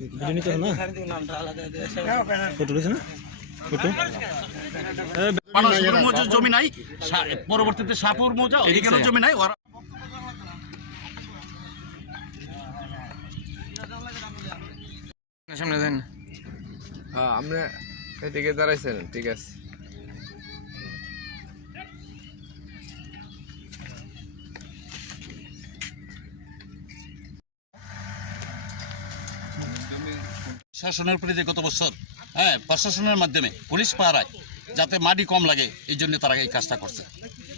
Video নিতে না? Photo রয়েছে না? ফটো? মৌজার জমি নাই পরবর্তীতে সাপুর মজা এখানেও জমি নাই ওরা সামনে দেন। হ্যাঁ আমরা এদিকে দাঁড়াইছেন ঠিক আছে। শাসনের প্রতি যে গত বছর হ্যাঁ প্রশাসনের মাধ্যমে পুলিশ পাহারায় যাতে মাটি কম লাগে এই জন্য তারা এই কাজটা করছে।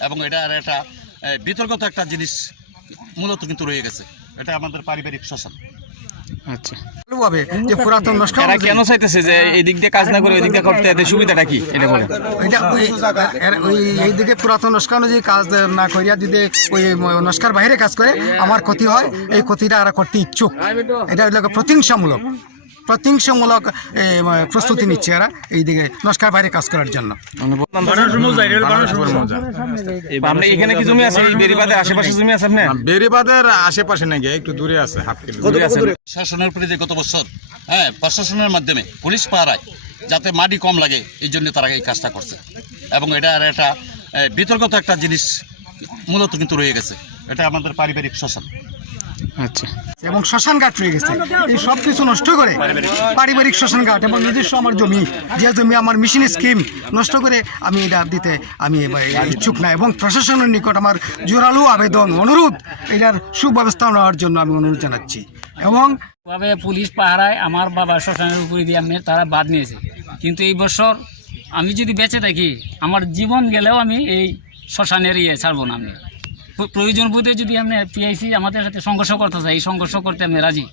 এবং এটা আর একটা বিতর্কত একটা জিনিস মূলত কিন্তু রয়ে গেছে। এটা আমাদের পারিবারিক শ্মশান আচ্ছা। যে পুরাতন এরা কেন চাইতেছে যে এই দিক দিয়ে কাজ না করে ওই দিক দিয়ে করতে এদের সুবিধাটা কি? এটা বলে এটা ওই- এইদিকে পুরাতন নস্কর অনুযায়ী কাজ না করিয়া যদি ওই নস্কার বাইরে কাজ করে আমার ক্ষতি হয় এই ক্ষতিটা এরা করতে ইচ্ছুক। এটা হলো প্রতিহিংসামূলক। প্রতিহিংসামূলক প্রস্তুতি নিচ্ছে এরা এইদিকে নস্কার বাইরে কাজ করার জন্য। আপনি এখানে কি জমি আছে? এই বেরিবাদের আশেপাশে জমি আছে আপনার বেরিবাদের আশেপাশে নাকি একটু দূরে আছে হাফ কিলো দূরে? আছেন শাসনের প্রতি গত বছর হ্যাঁ প্রশাসনের মাধ্যমে পুলিশ পাহারায় যাতে মাটি কম লাগে এই জন্য তারা এই কাজটা করছে। এবং এটা আর একটা বিতর্কত একটা জিনিস মূলত কিন্তু রয়ে গেছে। এটা আমাদের পারিবারিক শ্মশান আচ্ছা। এবং শ্মশান ঘাট রয়ে গেছে। এই সব কিছু নষ্ট করে পারিবারিক শ্মশান ঘাট এবং নিজস্ব আমার জমি যে জমি আমার মিশন স্কিম নষ্ট করে আমি এটা দিতে আমি ইচ্ছুক না। এবং প্রশাসনের নিকট আমার জোরালো আবেদন অনুরোধ এটার সুব্যবস্থা নেওয়ার জন্য আমি অনুরোধ জানাচ্ছি। এবং ভাবে পুলিশ পাহারায় আমার বাবা শ্মশানের উপরে দিয়ে আমি তারা বাদ নিয়েছে। কিন্তু এই বছর আমি যদি বেঁচে থাকি আমার জীবন গেলেও আমি এই শ্মশানের ইয়ে ছাড়বো না আমি। প্রয়োজন বোধে যদি আমি পিআইসি আমাদের সাথে সংঘর্ষ করতে চাই এই সংঘর্ষ করতে আমি রাজি?